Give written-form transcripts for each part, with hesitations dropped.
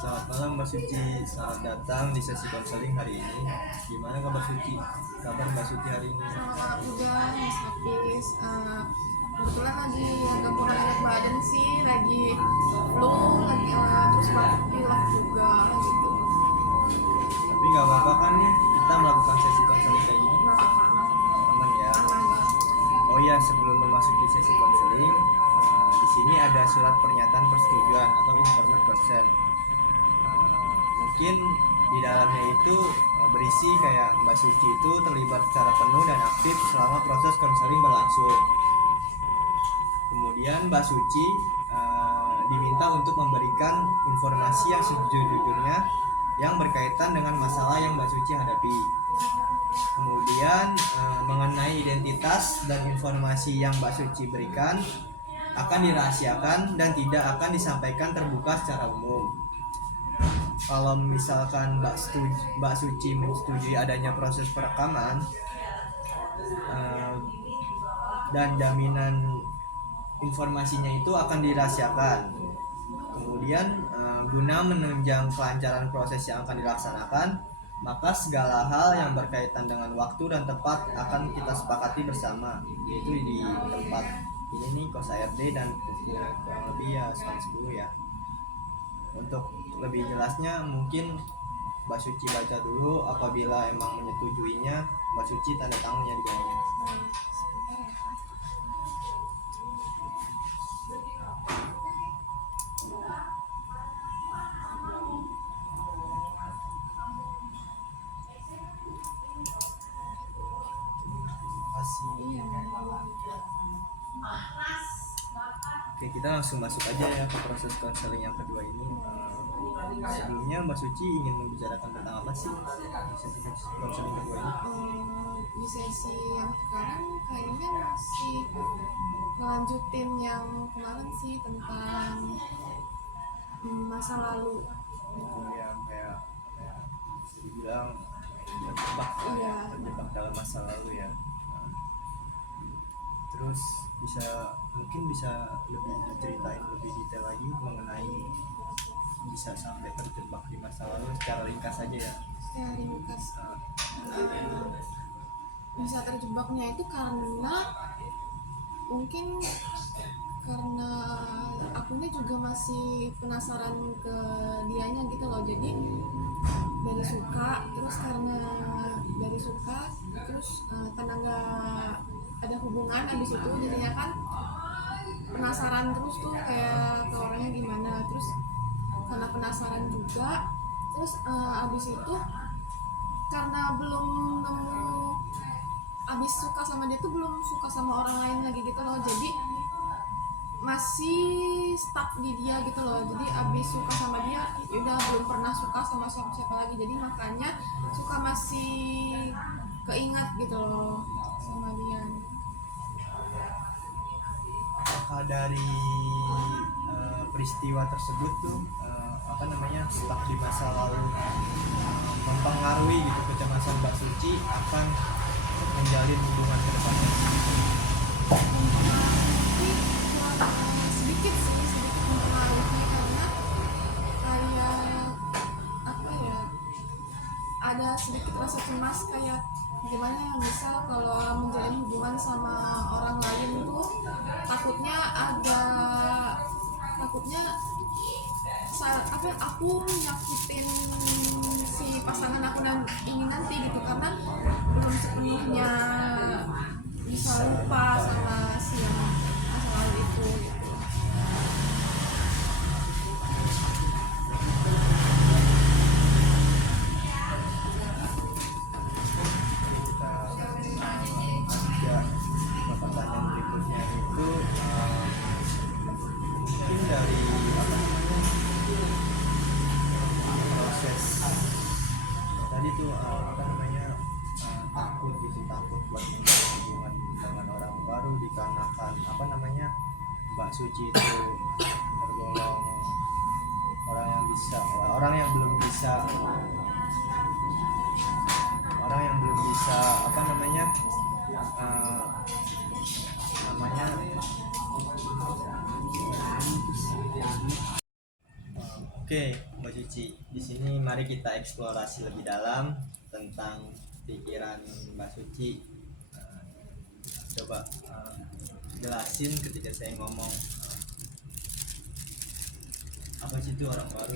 Selamat malam Mbak Suci, selamat datang di sesi konseling hari ini. Gimana kabar Suci? Kabar Mbak Suci hari ini? Selamat malam juga Mas Hafiz. Kebetulan lagi agak kurang enak badan sih, lagi flu, lagi terus batuk pilek juga gitu. Tapi nggak apa-apa kan nih kita melakukan sesi konseling kayak gini? Nggak apa-apa, Aman ya. aman. Oh iya, sebelum memasuki sesi konseling, di sini ada surat pernyataan persetujuan atau informed consent. Mungkin di dalamnya itu berisi kayak Mbak Suci itu terlibat secara penuh dan aktif selama proses konseling berlangsung. Kemudian Mbak Suci diminta untuk memberikan informasi yang sejujurnya yang berkaitan dengan masalah yang Mbak Suci hadapi. Kemudian mengenai identitas dan informasi yang Mbak Suci berikan akan dirahasiakan dan tidak akan disampaikan terbuka secara umum. Kalau misalkan Mbak Suci menyetujui adanya proses perekaman dan jaminan informasinya itu akan dirahasiakan. Kemudian guna menunjang kelancaran proses yang akan dilaksanakan, maka segala hal yang berkaitan dengan waktu dan tempat akan kita sepakati bersama, yaitu di tempat ini nih kos ARD dan pukul kurang lebih ya setengah 10 ya. Untuk lebih jelasnya mungkin Mbak Suci baca dulu, apabila emang menyetujuinya Mbak Suci tanda tangannya di bawahnya. Iya. Oke, kita langsung masuk aja ya ke proses konseling yang kedua ini. Sebelumnya Mbak Suci ingin membicarakan tentang apa sih di sesi konseling kedua ini? Di sesi yang sekarang kayaknya masih melanjutin yang kemarin sih tentang masa lalu. Yang kayak bisa dibilang terjebak, Iya. terjebak dalam masa lalu ya. Terus mungkin bisa lebih diceritain lebih detail lagi mengenai bisa sampai terjebak di masa lalu secara ringkas aja ya. Secara ringkas, bisa terjebaknya itu karena mungkin karena akunya juga masih penasaran ke dianya gitu loh, jadi dari suka terus karena nggak ada hubungan habis itu jadinya kan penasaran terus tuh kayak ke orangnya gimana, terus karena penasaran juga terus abis itu karena belum nemu, abis suka sama dia tuh belum suka sama orang lain lagi gitu loh, jadi masih stuck di dia gitu loh. Jadi abis suka sama dia udah belum pernah suka sama siapa-siapa lagi, jadi makanya suka masih keingat gitu loh sama dia. Apakah dari peristiwa tersebut tuh stuck di masa lalu mempengaruhi gitu kecemasan Mbak Suci akan menjalin hubungan ke depannya? Sedikit mempengaruhi karena kayak apa ya, ada sedikit rasa cemas kayak gimana ya, misal kalau menjalin hubungan sama orang lain tuh takutnya aku nyakitin si pasangan aku ini nanti gitu, karena belum sepenuhnya bisa lupa sama si yang masa lalu itu gitu. Ya, pertanyaan berikutnya itu mungkin dari proses tadi tuh takut buat hubungan dengan orang baru dikarenakan Mbak Suci itu tergolong orang yang belum bisa Oke, Mbak Suci, di sini mari kita eksplorasi lebih dalam tentang pikiran Mbak Suci. Eh, Coba jelasin ketika saya ngomong apa sih itu orang baru.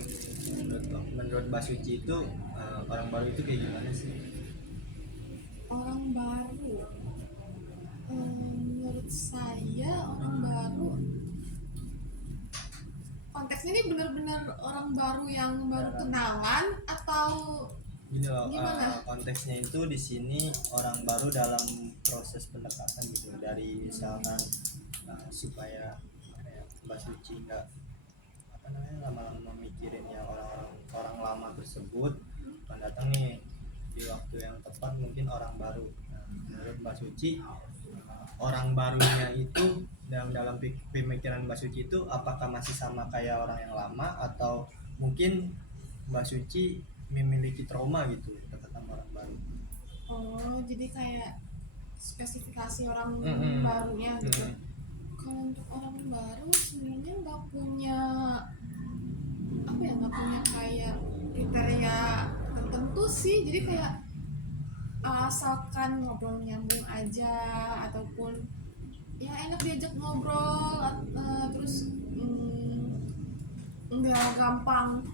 Menurut Mbak Suci itu orang baru itu kayak gimana sih? Orang baru, menurut saya orang baru konteksnya ini benar-benar orang baru yang baru kenalan atau Gini loh, gimana? konteksnya itu di sini orang baru dalam proses pendekatan gitu, dari misalkan supaya apa ya, Mbak Suci nggak apa namanya lama-lama mikirin yang orang lama tersebut akan datang nih di waktu yang tepat, mungkin orang baru. Nah, menurut Mbak Suci, orang barunya itu dalam pemikiran Mbak Suci itu apakah masih sama kayak orang yang lama, atau mungkin Mbak Suci memiliki trauma gitu sama orang baru? Oh, jadi kayak spesifikasi orang Mm-mm. barunya gitu. Mm-mm. Kalau untuk orang baru sebenarnya nggak punya apa ya, nggak punya kayak kriteria tertentu sih, jadi kayak asalkan ngobrol nyambung aja ataupun ya enak diajak ngobrol, terus nggak gampang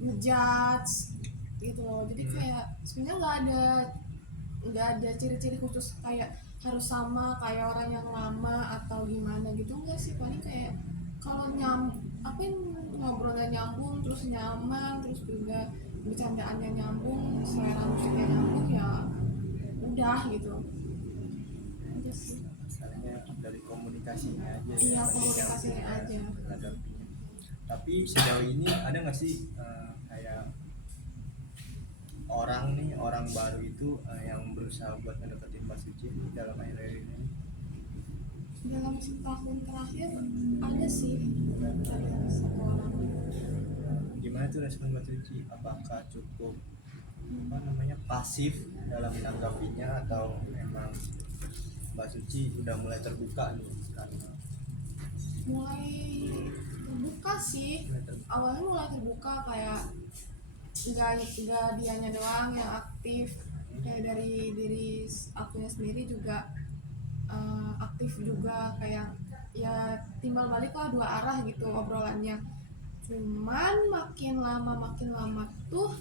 ngejudge gitu loh. Jadi kayak sebenarnya nggak ada ciri-ciri khusus kayak harus sama kayak orang yang lama atau gimana gitu, enggak sih. Paling kayak kalau apa yang ngobrolnya nyambung, terus nyaman, terus juga bercandaannya nyambung, selera musiknya nyambung, ya udah gitu aja sih. Masalahnya dari komunikasinya aja ya, Iya, masih komunikasinya nyambung aja. ya terhadapnya. Tapi sejauh ini ada nggak sih kayak orang baru itu yang berusaha buat ngedeketin Mbak Suci dalam akhir-akhir ini? Dalam setahun terakhir ada sih, ada satu orang. Gimana tuh respon Mbak Suci? Apakah cukup apa namanya pasif dalam menanggapinya, atau memang Mbak Suci udah mulai terbuka nih karena Mulai terbuka sih, mulai terbuka? awalnya mulai terbuka, kayak nggak dianya doang yang aktif, kayak dari diri akunya sendiri juga aktif juga, kayak ya timbal balik lah dua arah gitu obrolannya. Cuman makin lama tuh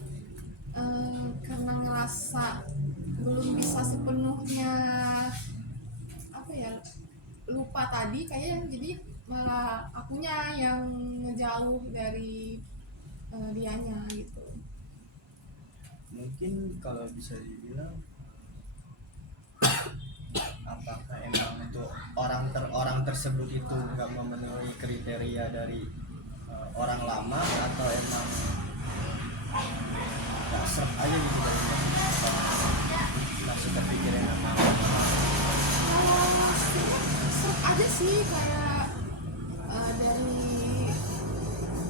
karena ngerasa belum bisa sepenuhnya apa ya, lupa tadi kayaknya, jadi malah akunya yang ngejauh dari dianya gitu. Mungkin kalau bisa dibilang, apakah emang untuk orang tersebut itu nggak memenuhi kriteria dari orang lama, atau emang nggak serp aja gitu dari langsung terpikirin sama Kalau seru aja sih, kayak dari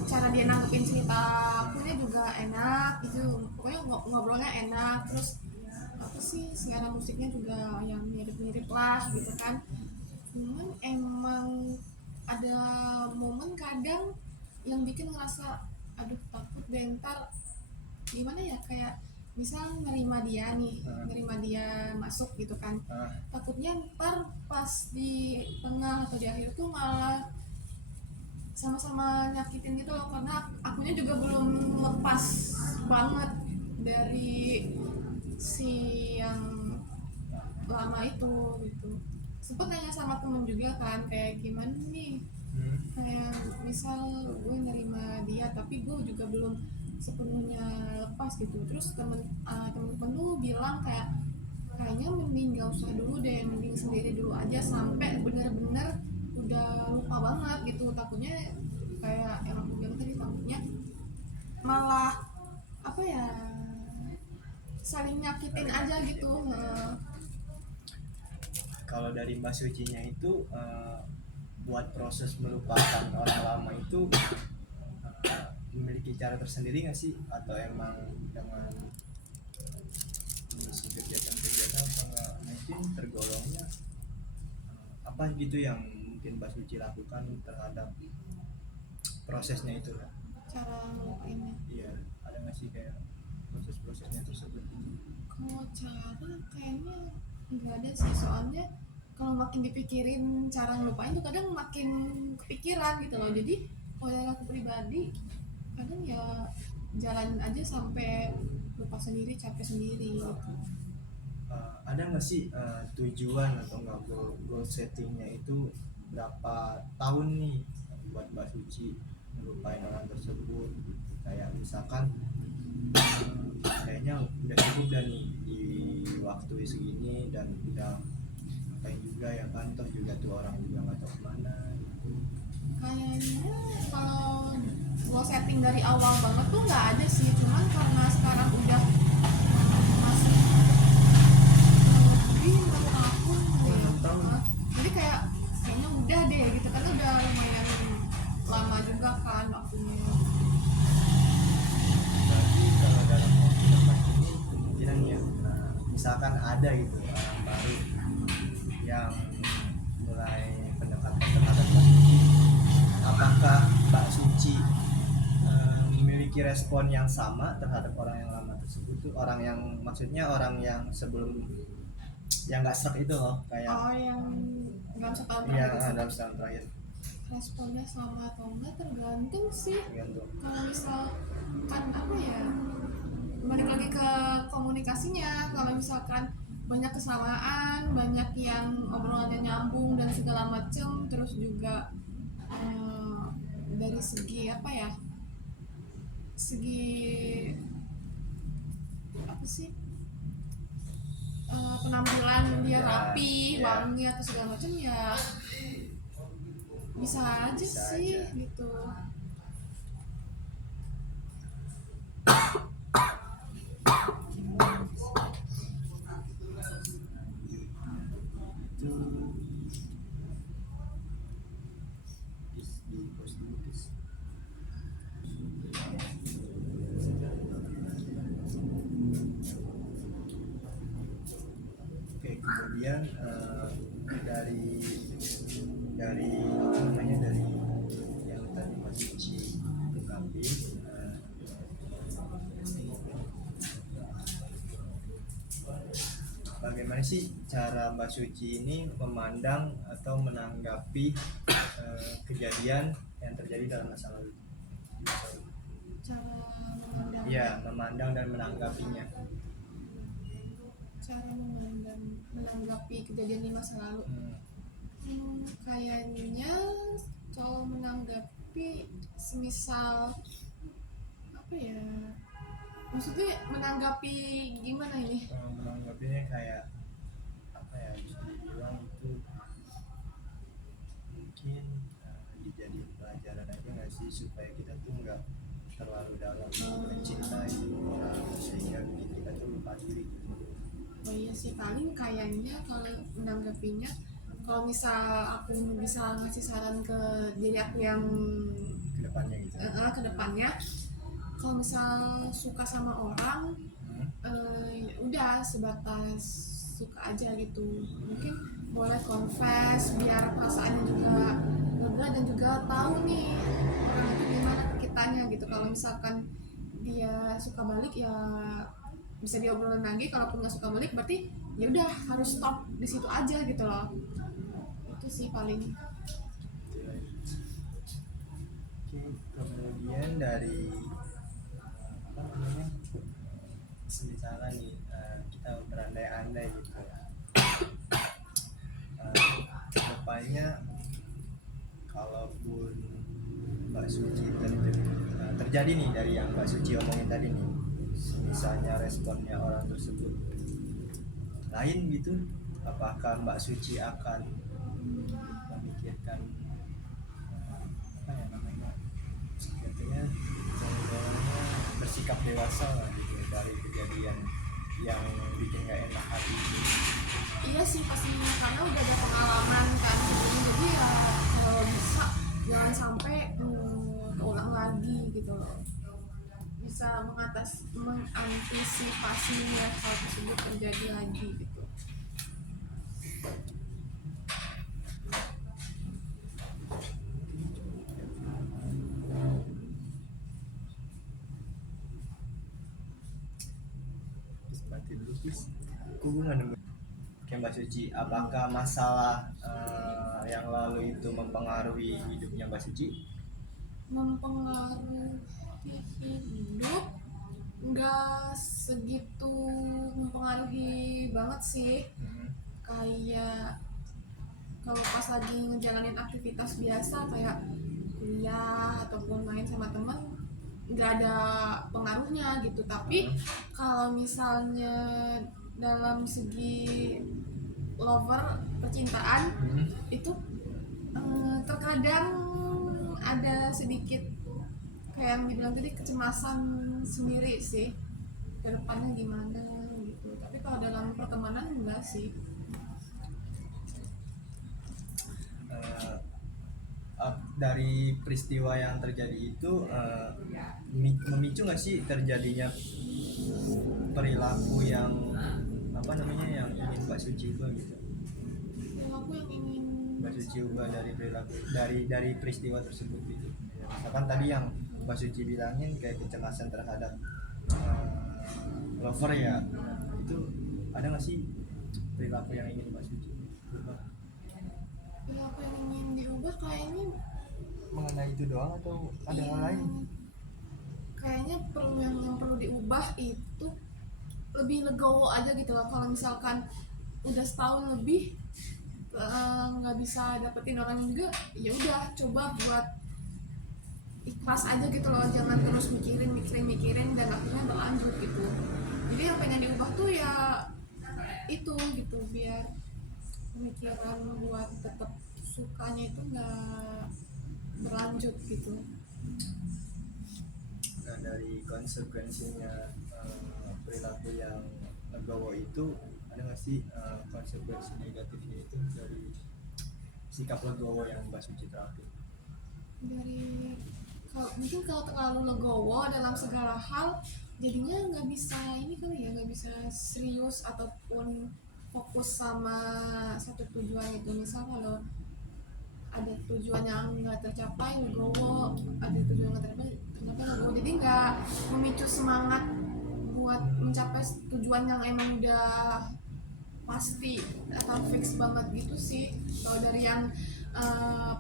cara dia nanggepin cerita akunya juga enak gitu, pokoknya ngobrolnya enak, terus apa sih, selera musiknya juga yang mirip-mirip lah gitu kan. Cuman emang ada momen kadang yang bikin ngerasa aduh takut deh ntar gimana ya, kayak misal nerima dia nih, nerima dia masuk gitu kan, takutnya ntar pas di tengah atau di akhir tuh malah sama-sama nyakitin gitu loh, karena akunya juga belum lepas banget dari si yang lama itu gitu. Sempet nanya sama temen juga kan, kayak gimana nih, kayak misal gue nerima dia tapi gue juga belum sepenuhnya lepas gitu. Terus temen-temen tuh bilang kayak kayaknya mending gak usah dulu deh, mending sendiri dulu aja sampai bener-bener udah lupa banget gitu. Takutnya kayak yang aku bilang tadi, takutnya malah apa ya, saling nyakitin aja gitu. kalau dari Mbak Sucinya itu buat proses melupakan orang lama itu memiliki cara tersendiri nggak sih, atau emang dengan mengisi kegiatan-kegiatan, atau nggak mungkin tergolongnya apa gitu yang mungkin Mbak Suci lakukan terhadap prosesnya itu? Cara ngelupain nggak sih kayak proses-prosesnya tersebut? Kalau cara kayaknya nggak ada sih, soalnya kalau makin dipikirin cara ngelupain tuh kadang makin kepikiran gitu loh. Jadi kalau dari aku pribadi kadang ya jalan aja sampai lupa sendiri, capek sendiri gitu. Ada nggak sih tujuan atau nggak goal settingnya itu berapa tahun nih buat Mbak Suci melupain orang tersebut? Kayak misalkan kayaknya udah cukup dah nih di waktu segini dan udah ngapain juga ya kan, toh juga tuh orang juga nggak tahu kemana gitu. Kayaknya kalau goal setting dari awal banget tuh nggak ada sih, cuman karena sekarang udah masih lebih 6 tahun deh. 6 tahun. Jadi kayaknya udah deh gitu, kan udah lumayan lama juga kan waktunya. Berarti kalau dalam waktu dekat ini kemungkinan ya, misalkan ada gitu orang baru yang mulai pendekatan terhadap Mbak Suci, apakah Mbak Suci memiliki respon yang sama terhadap orang yang lama tersebut tuh, orang yang maksudnya orang yang sebelum yang nggak serak itu loh, kayak Oh, yang dalam setahun yang terakhir itu dalam setahun terakhir, responnya sama atau enggak tergantung sih. tergantung. Kalau misalkan apa ya, balik lagi ke komunikasinya. Kalau misalkan banyak kesamaan, banyak yang obrolannya nyambung dan segala macem, terus juga dari segi apa ya, segi apa sih, penampilan dia Ya, rapi, ya. wangi atau segala macam ya bisa aja Bisa sih aja. gitu. Itu di post dulu guys. Oke, kemudian dari apa namanya, dari yang tadi Mas Suci ungkapin, bagaimana sih cara Mbak Suci ini memandang atau menanggapi kejadian yang terjadi dalam masa lalu? Cara memandang, Iya, memandang dan menanggapinya. cara menanggapi kejadian di masa lalu. Kayaknya kalau menanggapi semisal apa ya, maksudnya menanggapi gimana ini? Menanggapinya kayak apa ya, bisa dibilang itu mungkin dijadiin pelajaran aja nggak sih, supaya kita tuh nggak terlalu dalam mencintai orang sehingga bikin kita tuh lupa diri. Oh iya sih, paling kayaknya kalau menanggapinya, kalau misal aku bisa ngasih saran ke diri aku yang Kedepannya gitu. ke depannya, kalau misal suka sama orang, udah sebatas suka aja gitu. Mungkin boleh confess biar perasaannya juga lega dan juga tahu nih orang itu gimana ke kitanya gitu. Kalau misalkan dia suka balik ya bisa diobrolin lagi, kalaupun nggak suka balik berarti ya udah harus stop di situ aja gitu loh. Itu sih paling. Oke, kemudian dari apa namanya, misalnya nih kita berandai-andai gitu ya, depannya kalaupun Mbak Suci terjadi nih dari yang Mbak Suci omongin tadi nih, misalnya responnya orang tersebut lain gitu, apakah Mbak Suci akan memikirkan apa ya namanya, katanya cara-caranya bersikap dewasa lah gitu dari kejadian yang bikin gak enak hati itu? Iya sih pastinya, karena udah ada pengalaman kan sebelumnya, jadi ya kalau bisa jangan sampai keulang lagi gitu loh, bisa mengantisipasi ya hal tersebut terjadi lagi gitu. hubungan. Oke Mbak Suci, apakah masalah yang lalu itu mempengaruhi hidupnya Mbak Suci? Mempengaruhi hidup nggak segitu mempengaruhi banget sih, kayak kalau pas lagi ngejalanin aktivitas biasa kayak kuliah ataupun main sama temen nggak ada pengaruhnya gitu. Tapi kalau misalnya dalam segi lover percintaan itu terkadang ada sedikit kayak yang dibilang tadi kecemasan sendiri sih ke depannya gimana gitu. Tapi kalau dalam pertemanan enggak sih. Eh, dari peristiwa yang terjadi itu memicu nggak sih terjadinya perilaku yang apa namanya yang ingin Mbak Suci ubah gitu? Yang aku yang ingin Mbak Suci ubah dari perilaku dari peristiwa tersebut gitu. Ya, misalkan tadi yang Mbak Suci bilangin kayak kecemasan terhadap lover ya, itu ada nggak sih perilaku yang ingin Mbak Suci ubah? yang aku yang ingin diubah kayaknya Mengenai itu doang atau ada hal lain? kayaknya perlu yang perlu diubah itu lebih legowo aja gitu loh. Kalau misalkan udah setahun lebih nggak bisa dapetin orang juga, ya udah coba buat ikhlas aja gitu loh, jangan terus mikirin dan akhirnya berlanjut gitu. Jadi yang pengen diubah tuh ya itu gitu, biar pemikiran buat tetap sukanya itu nggak berlanjut gitu. Nah dari konsekuensinya perilaku yang legowo itu ada nggak sih konsekuensi negatifnya itu dari sikap legowo yang Mbak Suci terakhir? Dari mungkin kalau terlalu legowo dalam segala hal jadinya nggak bisa ini kali ya, nggak bisa serius ataupun fokus sama satu tujuan itu. Misal kalau ada tujuan yang nggak tercapai legowo, ada tujuan yang nggak tercapai legowo, jadi nggak memicu semangat buat mencapai tujuan yang emang udah pasti atau fix banget gitu sih. Kalau dari yang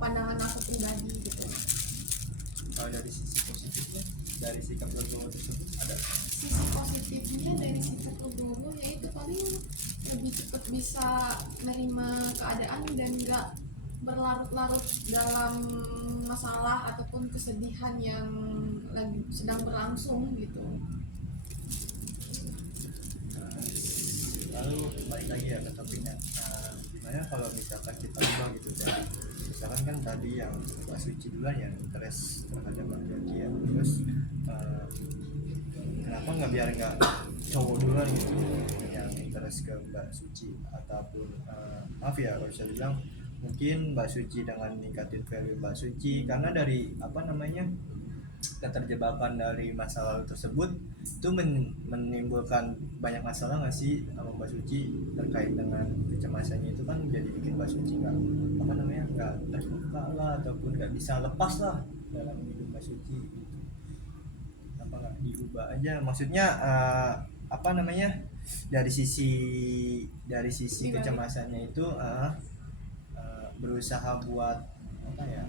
pandangan aku pribadi gitu. Kalau dari sisi positifnya dari sikap legowo tersebut ada? Sisi positifnya dari sikap legowo yaitu paling lebih cepat bisa menerima keadaan dan nggak berlarut-larut dalam masalah ataupun kesedihan yang lagi sedang berlangsung gitu. Lalu balik lagi ya ke topiknya, gimana kalau misalkan kita ubah gitu ya, misalkan kan tadi yang Mbak Suci duluan yang interest terhadap Mbak Jaki ya, terus kenapa nggak biar nggak cowok duluan gitu yang interest ke Mbak Suci, ataupun maaf ya kalau saya bilang mungkin Mbak Suci dengan meningkatin value Mbak Suci karena dari apa namanya keterjebakan dari masa lalu tersebut itu menimbulkan banyak masalah nggak sih sama Mbak Suci terkait dengan kecemasannya itu kan jadi bikin Mbak Suci nggak apa namanya nggak terbuka lah ataupun nggak bisa lepas lah dalam hidup Mbak Suci gitu. Apa nggak diubah aja maksudnya apa namanya dari sisi kecemasannya itu berusaha buat apa ya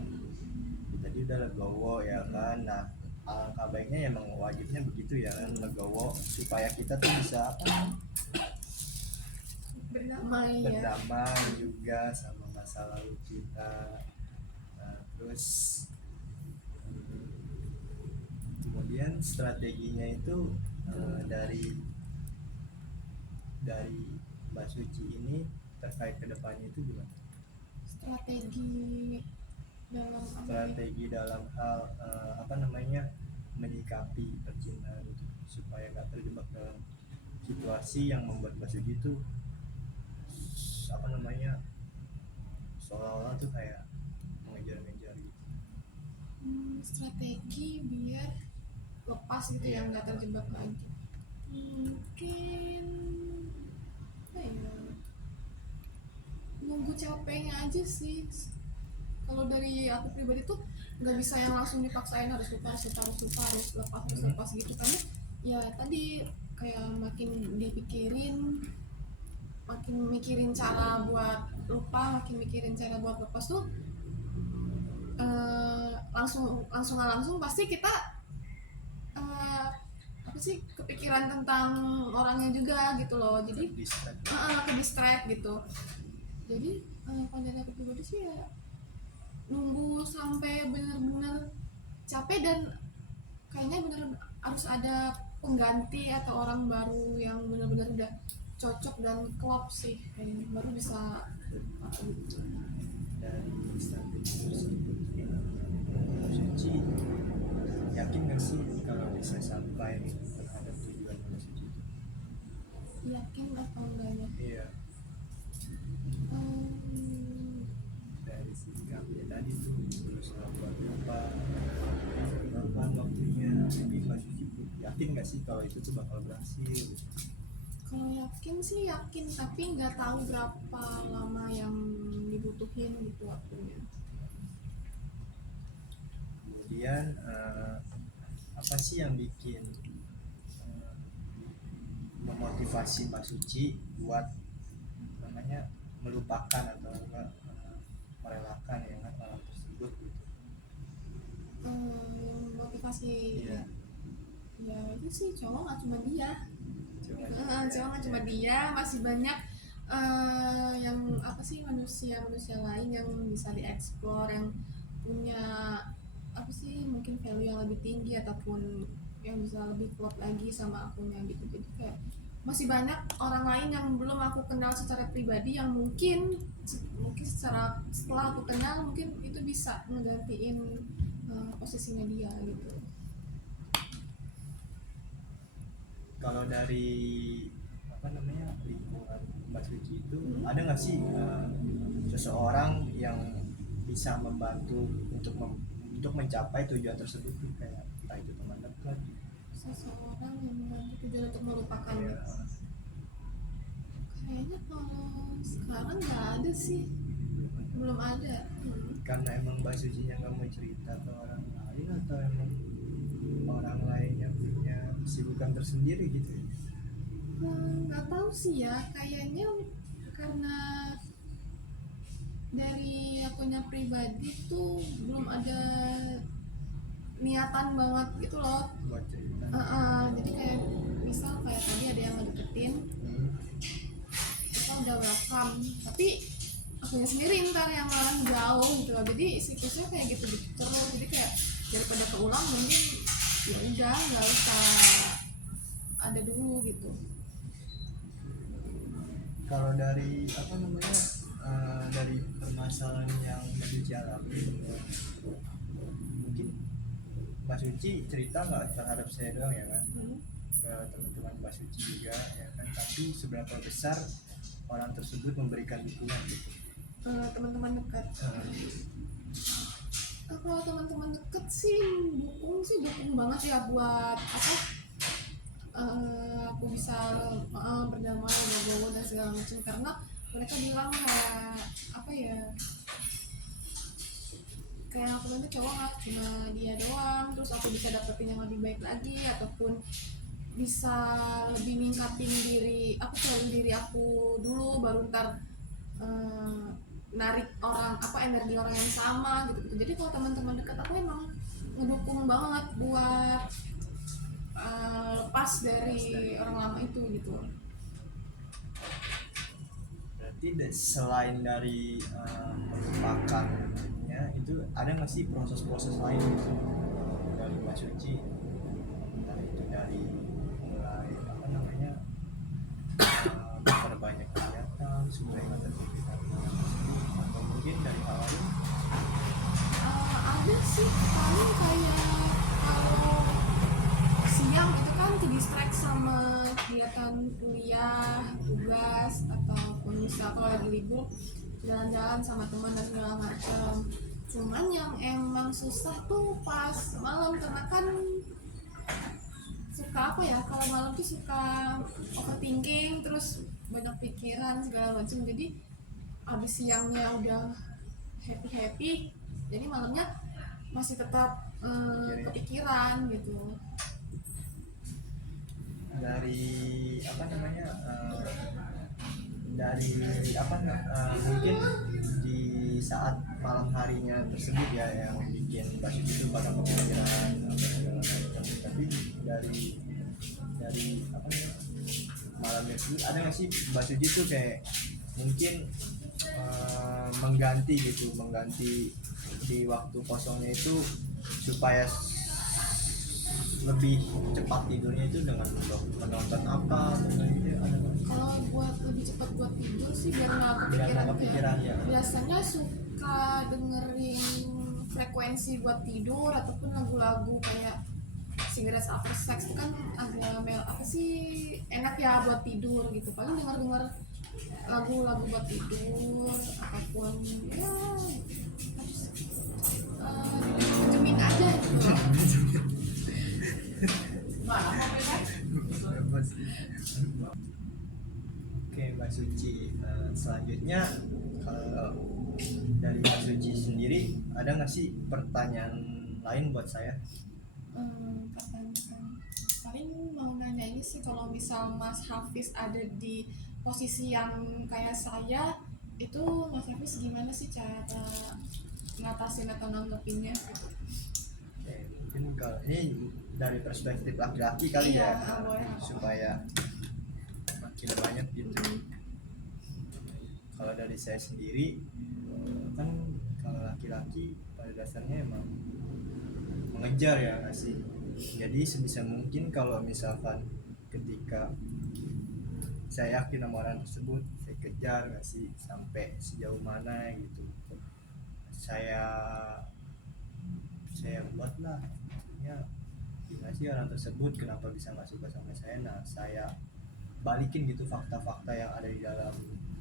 tadi udah legowo ya kan. Nah alangkah baiknya emang wajibnya begitu ya kan legowo supaya kita tuh bisa apa Berdamai ya. berdamai juga sama masa lalu kita. Nah, terus kemudian strateginya itu dari Mbak Suci ini terkait kedepannya itu gimana? Strategi dalam hal apa namanya menyikapi percintaan itu supaya gak terjebak dalam situasi yang membuat Mbak Suci itu apa namanya seolah-olah tuh kayak mengejar-ngejar gitu. Strategi biar lepas gitu ya, nggak terjebak lagi. Mungkin apa ya, nunggu capeknya aja sih. Kalau dari aku pribadi tuh nggak bisa yang langsung dipaksain harus lepas gitu, karena ya tadi kayak makin dipikirin, makin mikirin cara buat lupa, makin mikirin cara buat lepas tuh langsung langsung nggak langsung pasti kita eh, apa sih kepikiran tentang orangnya juga gitu loh, jadi Distract. ke distract gitu. Jadi kalau dari aku pribadi sih ya nunggu sampai bener-bener capek dan kayaknya bener harus ada pengganti atau orang baru yang bener-bener udah cocok dan klop sih kayaknya baru bisa gitu. Dari strategi tersebut Suci yakin gak sih kalau bisa sampai terhadap tujuan Suci? Yakin atau enggaknya? Iya, Hmm, dari sikapnya tadi tuh berusaha buat apa, kapan waktunya, jadi Mbak Suci yakin gak sih kalau itu tuh bakal berhasil? kalau yakin sih yakin, tapi nggak tahu berapa lama yang dibutuhin gitu waktunya. Kemudian apa sih yang bikin eh, memotivasi Mbak Suci buat namanya melupakan atau enggak merelakan ya kan orang tersebut gitu? Motivasi Iya, ya itu sih cowok nggak cuma dia. cuma Cowok nggak cuma dia, masih banyak yang apa sih manusia lain yang bisa dieksplor, yang punya apa sih mungkin value yang lebih tinggi ataupun yang bisa lebih kuat lagi sama akunya gitu. Jadi kayak masih banyak orang lain yang belum aku kenal secara pribadi yang mungkin setelah aku kenal mungkin itu bisa ngegantiin posisinya dia gitu. kalau dari apa namanya lingkungan Mbak Suci itu ada nggak sih seseorang yang bisa membantu untuk mencapai tujuan tersebut tuh, kayak entah itu teman dekat. Seseorang yang membantu tujuan untuk melupakan Ya, kayaknya kalau sekarang nggak ada sih, belum ada. karena emang Mbak Sucinya nggak mau cerita ke orang lain atau emang orang lainnya punya kesibukan tersendiri gitu ya? Nggak tahu sih ya, kayaknya karena dari akunya pribadi tuh belum ada niatan banget gitu loh. Buat cerita. Jadi kayak misal kayak tadi ada yang ngedeketin, kita udah welcome, tapi akunya sendiri ntar yang malah jauh gitu loh. Jadi siklusnya kayak gitu gitu terus, jadi kayak daripada keulang mending ya udah nggak usah ada dulu gitu. Kalau dari apa namanya dari permasalahan yang Mbak Suci alami, mungkin Mbak Suci cerita nggak terhadap saya doang ya kan, ke teman-teman Mbak Suci juga ya kan, tapi seberapa besar orang tersebut memberikan dukungan gitu? Teman-teman dekat. Kalau teman-teman deket sih dukung banget ya buat apa aku bisa berdamai ngobrol dan segala macam, karena mereka bilang kayak apa ya, kayak aku nanti cowok nggak cuma dia doang, terus aku bisa dapetin yang lebih baik lagi ataupun bisa lebih ningkatin diri aku dulu baru ntar narik orang apa energi orang yang sama gitu gitu. Jadi kalau teman-teman dekat aku emang ngedukung banget buat lepas dari orang lama itu gitu. Berarti selain dari melupakannya itu ada nggak sih proses-proses lain gitu dari Mbak Suci, entah itu dari mulai apa namanya memperbanyak kegiatan supaya nggak terpikiran atau mungkin dari hal lain? Ada sih paling kayak kalau siang itu kan ke distract sama kegiatan kuliah, tugas ataupun misal kalau lagi libur jalan-jalan sama teman dan segala macam. Cuman yang emang susah tuh pas malam, karena kan suka apa ya, kalau malam tuh suka overthinking terus banyak pikiran segala macam, jadi abis siangnya udah happy happy jadi malamnya masih tetap kepikiran gitu. Dari dari apa namanya dari apa mungkin di saat malam harinya tersebut ya yang bikin Mbak Suci itu pada kepikiran apa segala macam, tapi dari apa namanya malam itu ada nggak sih Mbak Suci tuh kayak mungkin mengganti di waktu kosongnya itu supaya lebih cepat tidurnya itu dengan menonton apa atau gitu ada nggak? Kalau buat lebih cepat buat tidur sih biar nggak Biar nggak kepikiran, kepikiran ya. biasanya suka dengerin frekuensi buat tidur ataupun lagu-lagu kayak Cigarettes After Sex itu kan agak apa sih enak ya buat tidur gitu, paling dengar lagu-lagu buat tidur apapun ya, harus dijamin aja gitu loh. Oke Mbak Suci, selanjutnya kalau dari Mbak Suci sendiri ada nggak sih pertanyaan lain buat saya? Pertanyaan paling mau nanya ini sih, kalau misal Mas Hafiz ada di posisi yang kayak saya itu, Mas Hafiz gimana sih cara ngatasin atau nanggepinnya? Oke, mungkin kalau ini dari perspektif laki-laki kali Iya, ya, boleh. supaya makin banyak gitu. Kalau dari saya sendiri kan kalau laki-laki pada dasarnya emang mengejar ya nggak sih, jadi sebisa mungkin kalau misalkan ketika saya yakin sama orang tersebut saya kejar nggak sih sampai sejauh mana gitu, saya buat lah ya gimana sih orang tersebut kenapa bisa nggak suka sama saya, nah saya balikin gitu fakta-fakta yang ada di dalam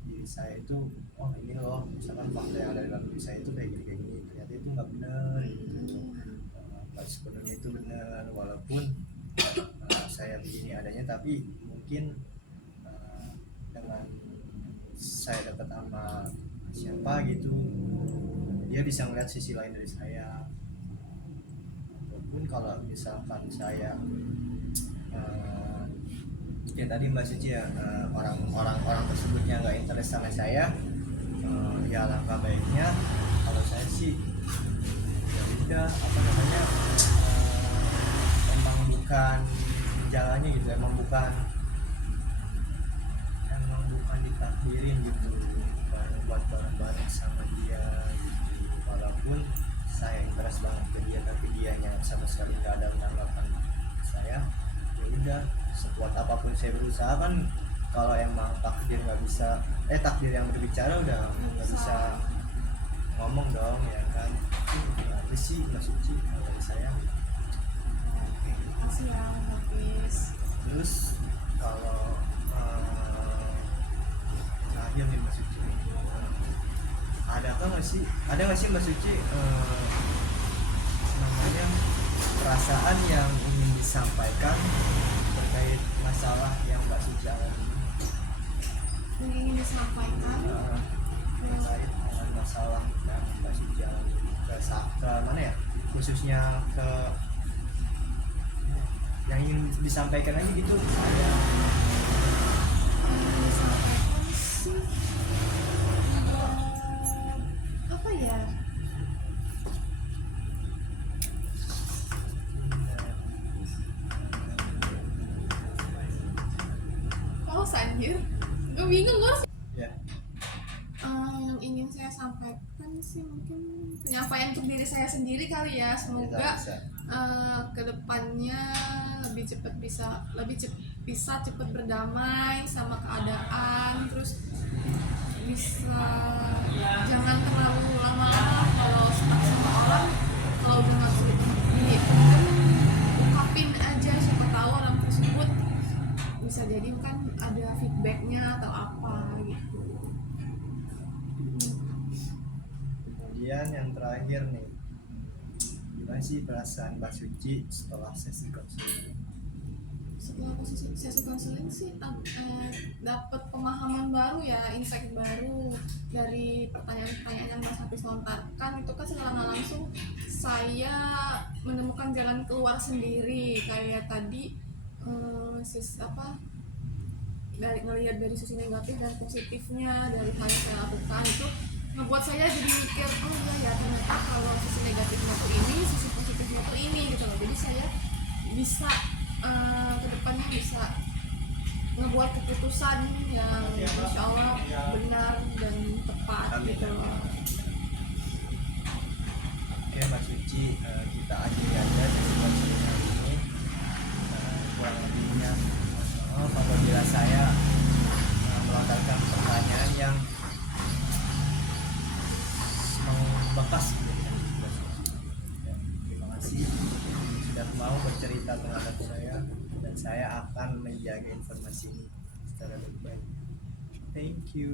diri saya itu, oh ini loh misalkan fakta yang ada di dalam diri saya itu kayak gini ternyata itu nggak benar gitu, nggak sepenuhnya itu benar walaupun saya begini adanya, tapi mungkin dengan saya dekat sama siapa gitu dia bisa ngeliat sisi lain dari saya, ataupun kalau misalkan saya ya tadi Mbak Suci ya orang tersebutnya nggak interest sama saya, ya langkah baiknya kalau saya sih ya udah apa namanya emang bukan jalannya gitu, emang bukan ditakdirin gitu buat bareng-bareng sama dia gitu. Walaupun saya interest banget ke dia tapi dianya sama sekali nggak ada menanggapan saya, ya udah sekuat apapun saya berusaha kan kalau emang takdir nggak bisa takdir yang berbicara udah nggak bisa ngomong dong ya kan. Itu sih Mbak Suci kalau dari saya. Makasih ya Mas Hafiz. Terus kalau terakhir nih Mbak Suci, ada nggak sih Mbak Suci namanya perasaan yang ingin disampaikan terkait masalah yang Mbak Suci alami, Yang ingin disampaikan terkait dengan masalah yang Mbak Suci alami ke mana ya, khususnya ke yang ingin disampaikan aja gitu saya. disampaikan sih apa ya, anjir gue bingung gue Ya, yang ingin saya sampaikan sih mungkin penyampaian untuk diri saya sendiri kali ya, semoga bisa. kedepannya bisa cepat berdamai sama keadaan, terus bisa jangan terlalu lama-lama kalau stuck sama orang, kalau udah nggak sulit ungkapin aja, siapa tahu orang tersebut bisa jadi kan ada feedbacknya atau apa gitu. Kemudian yang terakhir nih, gimana sih perasaan Mbak Suci setelah sesi konseling? Setelah sesi konseling sih dapat pemahaman baru ya, insight baru dari pertanyaan-pertanyaan yang Mas Hafiz lontarkan. Itu kan secara nggak langsung saya menemukan jalan keluar sendiri, kayak tadi dari ngelihat dari sisi negatif dan positifnya dari hal yang saya lakukan itu ngebuat saya jadi mikir oh iya ya ternyata kalau sisi negatifnya tuh ini sisi positifnya tuh ini gitu loh, jadi saya bisa kedepannya bisa ngebuat keputusan yang insya Allah benar dan tepat gitu loh. Oke Mbak Suci, kita akhiri aja sesi konseling kali ini. Kurang lebihnya apabila saya melontarkan pertanyaan yang membekas gitu kan. Ya, terima kasih sudah mau bercerita terhadap saya dan saya akan menjaga informasi ini secara lebih baik. Thank you.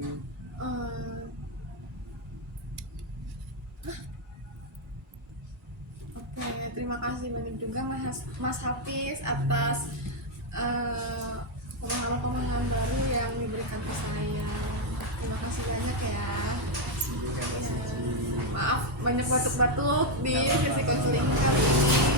Oke, terima kasih banyak juga Mas Hafiz atas pemahaman-pemahaman baru yang diberikan ke saya. Terima kasih banyak ya. Terima kasih juga Mbak Suci. Maaf banyak batuk-batuk di sesi konseling kali ini.